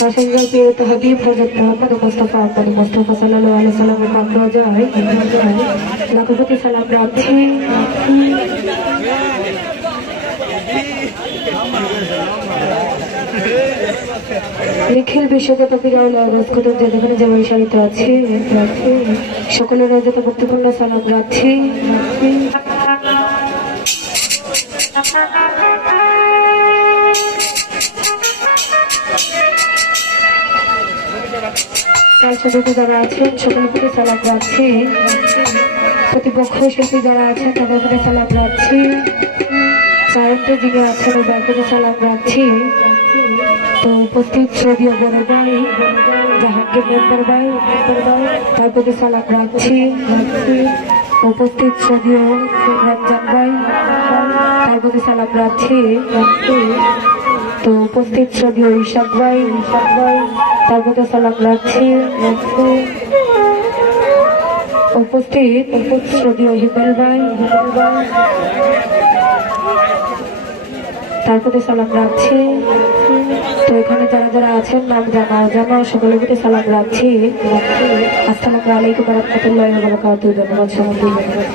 Rasulullah Habib Hazrat Muhammad Mustafa Abdul Mustafa sallallahu alaihi wasallam का रोजा है लाखों सलाम प्रार्थी নিখিল বিশ্বব্যাপী রাজকুতুব যেখানে যেমন সারিত আছে সকলের রাজ্যত ভক্তিপূর্ণ সালাম রাখছি ছবিতে যারা আছেন সকলের প্রতি সালাম রাখছি প্রতিপক্ষ শিল্পী যারা আছেন তাদের প্রতি সালাম রাখছি সায়ন্তে যিনি আছেন ওদের প্রতি সালাম রাখছি তো উপস্থিত শ্রদ্ধেয় বড় ভাই জাহাঙ্গীর মেম্বার ভাই তার প্রতি সালাম রাখছি উপস্থিত শ্রদ্ধেয় রমজান ভাই তার প্রতি সালাম রাখছি তো উপস্থিত শ্রদ্ধেয় ইশাক ভাই তার প্রতি সালাম রাখছি উপস্থিত শ্রদ্ধেয় হিমেল ভাই তার প্রতি সালাম রাখছি তো এখানে যারা যারা আছেন নাম জানা সকলের প্রতি সালাম রাখছি আসসালামু আলাইকুম ওয়া রাহমাতুল্লাহি ওয়া বারাকাতুহু ধন্যবাদ সবাইকে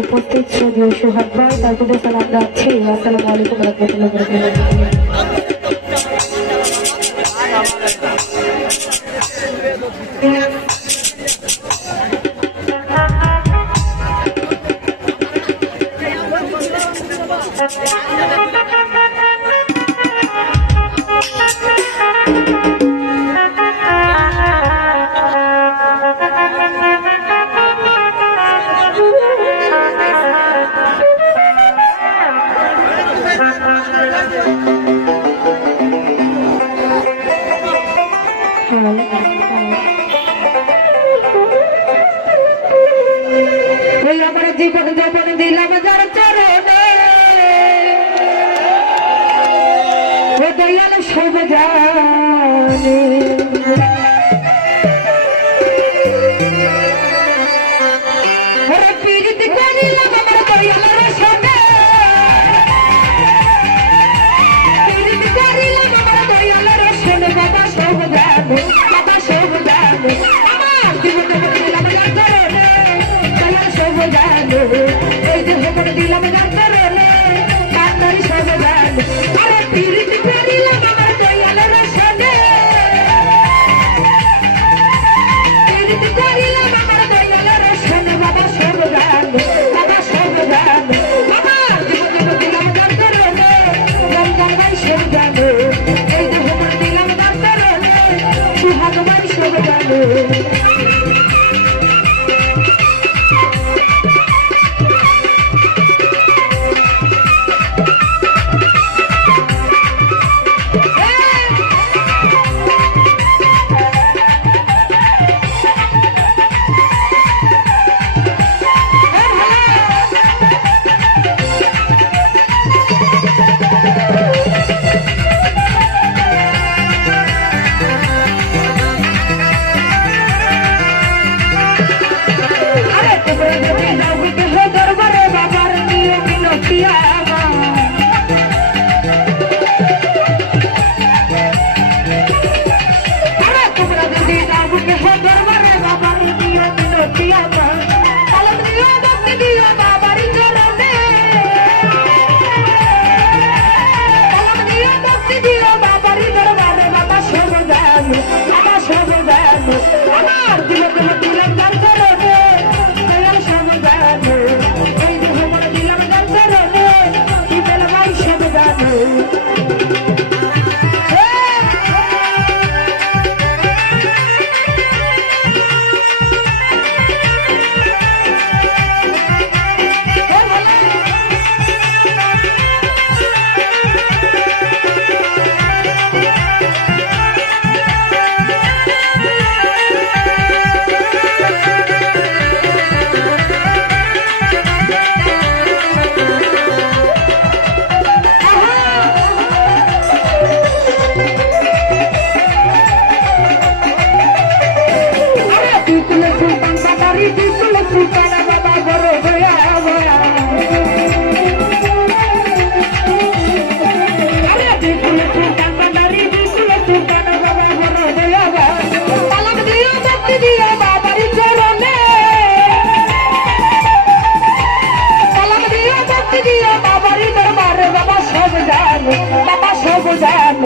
উপস্থিত শ্রদ্ধেয় সোহাগ ভাই তার প্রতি সালাম রাখছি আসসালামু আলাইকুম ওয়া রাহমাতুল্লাহি ওয়া জীবন যাপন দিলাম যার চরণে ও দয়াল সব জানে ওরে পীড়িত করিলাম আমার দয়ালের সনে পীড়িত করিলাম আমার দয়ালের সনে বাবা সব জানে বাবা সব জানে আমার জীবন যাপন দিলাম যার চরণে দয়াল সব জানে এই যে খবর দিলাম যার চরণে কান্দারি সব জানে আরে পীড়িত করিলাম আমার দয়ালের সনে পীড়িত করিলাম আমার দয়ালের সনে বাবা সব জানে বাবা সব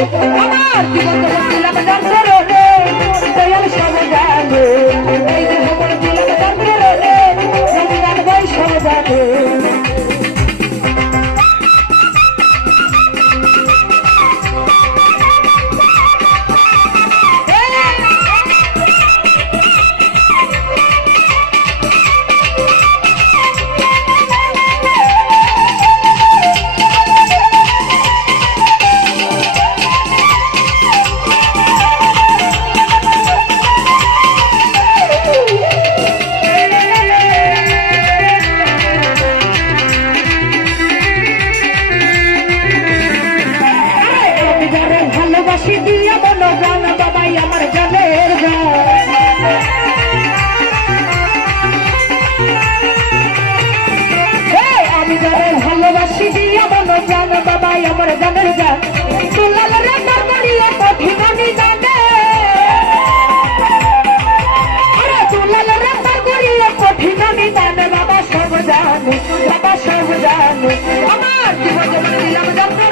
জানে আমার জীবন যখন দিলাম যার চরণে দয়াল সব জানে এই দেহ মন দিলাম যার চরণে রমজান ভাই সব জানে ভালোবাসি দিয়া মন গান বাবাই আমার গানের গান আমি যারে ভালোবাসি দিয়া মন গান বাবাই আমার গানের গান তুলাল রে করিয়া কঠিন জানে আরে তুলাল রে করিয়া কঠিন জানে বাবা সব জানে বাবা সব জানে আমার জীবন যেমন দিলাম যাত্রা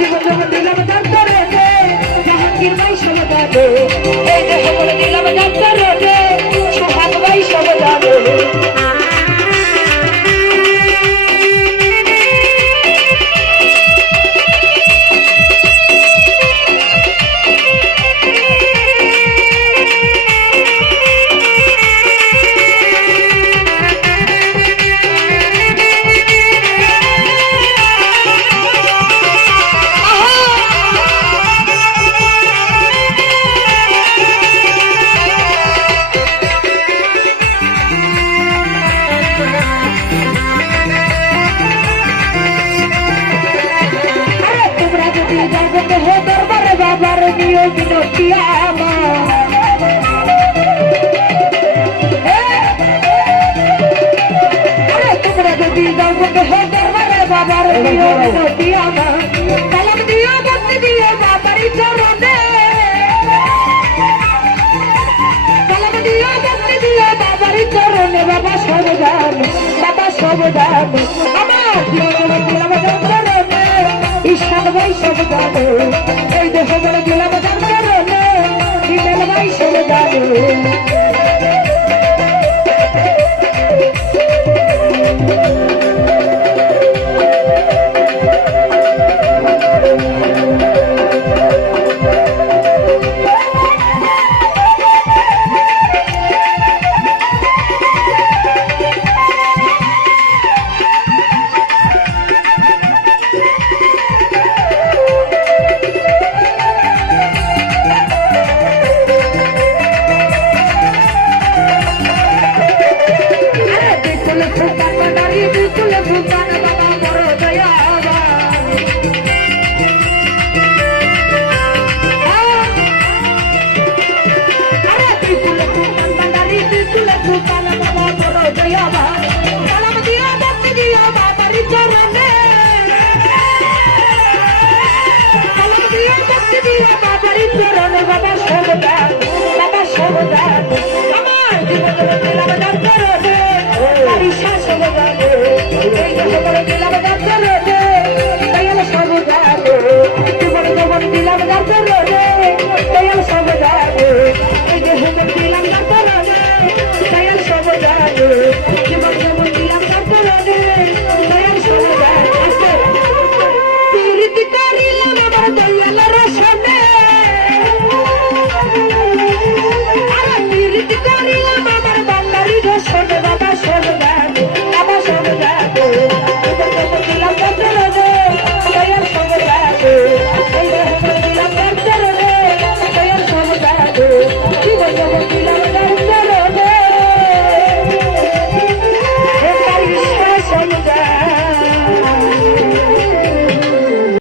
জীবন যখন দিলাম যার চরণে জাহাঙ্গীর ভাই সব জানে এই যে সকল দিলাম যার চরণে সোহাগ ভাই সব জানে তোমরা যদি যাও দরবারে বাবার কালাম দিও বন্দি দিও বাবারি চরণে কালাম দিও বন্দি দিও বাবারি চরণে বাবা সব জানে বাবা সব জানে আমার জীবন দিলাম চরণে ঈশান ভাই সব জানে এই দেহ বলে দিলাম চরণে হিমেল ভাই সব জানে করিলাম আমার দয়ালা